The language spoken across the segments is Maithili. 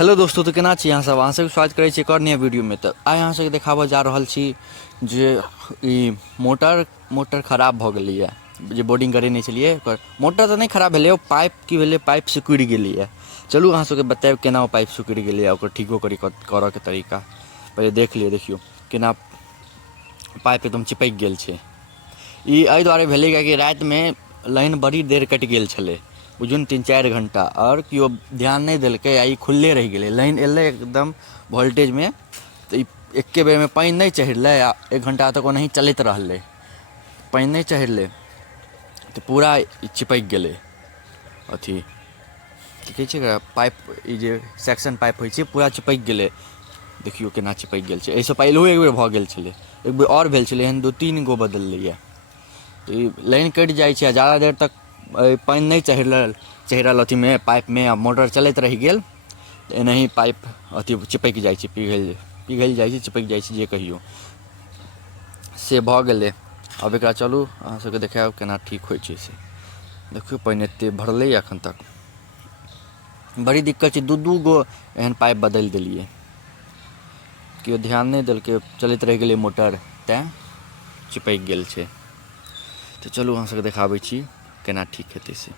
हेलो दोस्तों, तो केना छी अहाँ सब? अहाँ सबके स्वागत करै छी एक और नया वीडियो में। तो आइ अहाँ सबके देखाबऽ जा रहल छी जे ई मोटर खराब भऽ गेलैए, जे बोर्डिंग करेने छलिए ओकर मोटर तऽ नहीं खराब भेलै, पाइप की भेलै, पाइप सिकुड़ि गेलैए। चलू अहाँ सबके बतायब केना ओ पाइप सिकुड़ि गेलैए, ओकर ठीको करऽ के तरीका पहिले देख लिअ। देखियौ केना पाइप एकदम चिपकि गेल छै। ई एहि दुआरे भेलै किएकि रातिमे लाइन बड़ी देर कटि गेल छलै, बुझू ने 3-4 घंटा, और केओ ध्यान नहीं देलकै आ ई खुलले रहि गेलै। लाइन एलै एकदम वोल्टेजमे, तऽ ई एक्के बेरमे पानि नहीं चढ़लै आ 1 घंटा तक ओनाही चलैत रहलै। पानि नहीं चढ़लै तऽ पूरा चिपकि गेलै। अथी की कहै छै एकरा, पाइप, ई जे सेक्शन पाइप होइ छै पूरा चिपकि गेलै। देखियौ केना चिपकि गेल छै। एहिसँ पहिलहो एक बेर भऽ गेल छलै, एक बेर और भेल छलै एहन, 2-3 गो बदललैए। तऽ ई लाइन कटि जाइ छै आ ज़्यादा देर तक पानि नहीं चढ़ल अथीमे पाइपमे, आ मोटर चलैत रहि गेल तऽ एनाही पाइप अथी चिपकि जाइ छै, पिघलि जाइ छै, चिपकि जाइ छै, जे कहिऔ से भऽ गेलै। अब एकरा चलू अहाँ सबके देखायब केना ठीक होइ छै से। देखियौ पानि एतेक भरलै एखन तक, बड़ी दिक्कत छै। 2-2 गो एहन पाइप बदलि देलिए, केओ ध्यान नहीं देलकै, चलैत रहि गेलै मोटर, तेँ चिपकि गेल छै। तऽ चलू अहाँ सबके देखाबै छी केना ठीक हेतै से।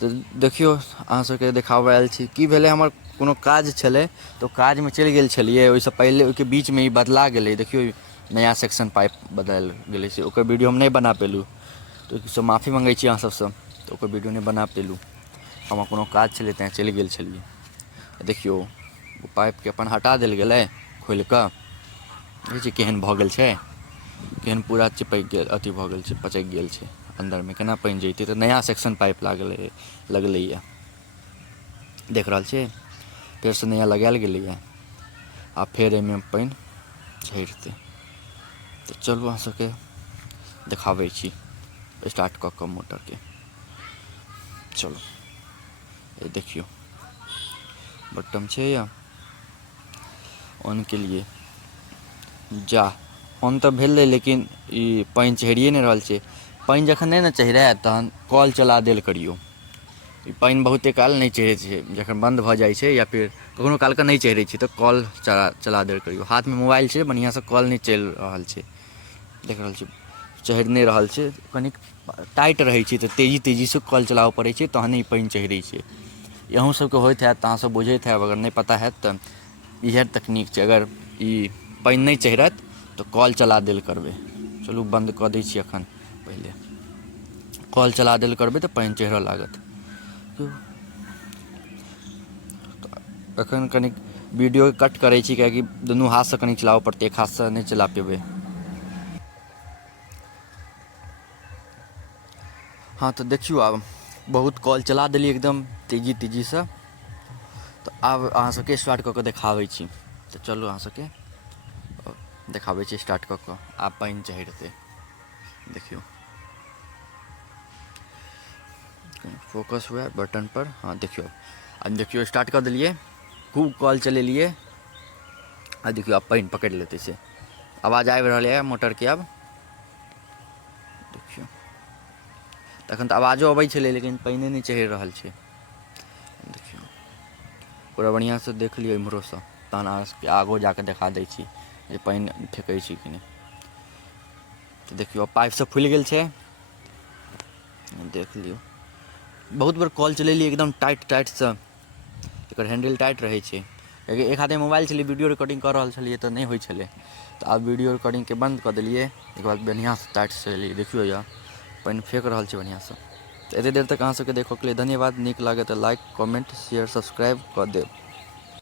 तऽ देखियौ अहाँ सबके देखाबऽ आयल छी। की भेलै, हमर कोनो काज छलै तऽ काजमे चलि गेल छलिए, ओहिसँ पहिले ओहिके बीचमे ई बदला गेलै। देखियौ नया सेक्शन पाइप बदलि गेलै से, ओकर वीडियो हम नहीं बना पेलहुँ, तऽ ओहिसँ माफ़ी मँगै छी अहाँ सबसँ। तऽ ओकर वीडियो नहीं बना पेलहुँ, हमर कोनो काज छलै तेँ चलि गेल छलिए। देखियौ ओ पाइपके अपन हटा देल गेलै खोलि कऽ, देखै छियै केहन भऽ गेल छै, केहन पूरा चिपकि गेल, अथी भऽ गेल छै, पचकि गेल छै अन्दरमे। केना पानि जैतै, तऽ नया सेक्शन पाइप लगलैए, देख रहल छियै, फेरसँ नया लगायल गेलैए, आ फेर एहिमे पानि झड़तै। तऽ चलू अहाँ सबके देखाबै छी स्टार्ट कऽ कऽ मोटरके। चलो ये देखियो बटन छै या ऑन केलिए, जा ऑन तऽ भेलै, लेकिन ई पानि चढ़िए नहि रहल छै। पानि जखन नहीं ने चढ़ै तहन कल चला देल करियौ। ई पानि बहुते काल नहीं चढ़ै छै, जखन बन्द भऽ जाइ छै या फिर कखनो कालके नहीं चढ़ै छै तऽ कल चला देल करियौ। हाथमे मोबाइल छै, बढ़िआँसँ कल नहीं चलि रहल छै, देख रहल छी चढ़ि नहीं रहल छै। कनिक टाइट रहै छै तऽ तेजीसँ कल चलाबऽ पड़ै छै, तहने ई पानि चढ़ै छै। अहूँ सबके होइत हैत तऽ अहाँ सब बुझैत हैब, अगर नहीं पता हैत तऽ इएह तकनीक छै। अगर ई पानि नहीं चढ़त तऽ कल चला देल करबै। चलू बन्द कऽ दै छी एखन, पहिले कल चला देल करबै तऽ पानि चढ़ऽ लागत। एखन कनिक वीडियो कट करै छी किएकि दुनू हाथसँ कनि चलाबऽ पड़तै, एक हाथसँ नहीं चला पेबै। हाँ तऽ देखियौ, आब बहुत कॉल चला देलिए एकदम तेजीसँ। तऽ आब अहाँ सबके स्टार्ट कऽ कऽ देखाबै छी। तऽ चलू अहाँ सबके देखाबै छी स्टार्ट कऽ कऽ। आब पानि चढ़तै, देखियौ फोकस हुए बटन पर। हाँ देखियौ, अब देखियौ स्टार्ट कऽ देलिए, खूब कॉल चलेलिए, आ देखियौ आब पानि पकड़ि लेतै से। आवाज आबि रहल यए मोटरके आब, देखियौ तखन तऽ आवाजो अबै छलै, लेकिन पानिए नहीं चढ़ि रहल छै। देखियौ पूरा बढ़िआँसँ देख लिअ इम्हरोसँ, तहन अहाँ आगू जा कऽ देखा दै छी जे पानि फेकै छी कि नहीं। तऽ देखियौ पाइपसँ फुलि गेल छै, देख लियौ। बहुत बेर कॉल चलेलिए एकदम टाइटसँ, एकर हैंडल टाइट रहै छै। किएकि एक हाथमे मोबाइल छलै, वीडियो रिकॉर्डिंग कऽ रहल छलिए तऽ नहीं होइ छलै, तऽ आब वीडियो रिकॉर्डिंगके बन्द कऽ देलिए। एकर बाद बढ़िआँसँ टाइटसँ चलेलिए, देखियौ यऽ पानि फेक रहल छै बढ़िआँसँ। तऽ एतेक देर तक अहाँ सबके देखऽके लिए धन्यवाद। नीक लागै तऽ लाइक, कमेंट, शेयर, सब्सक्राइब कऽ देब।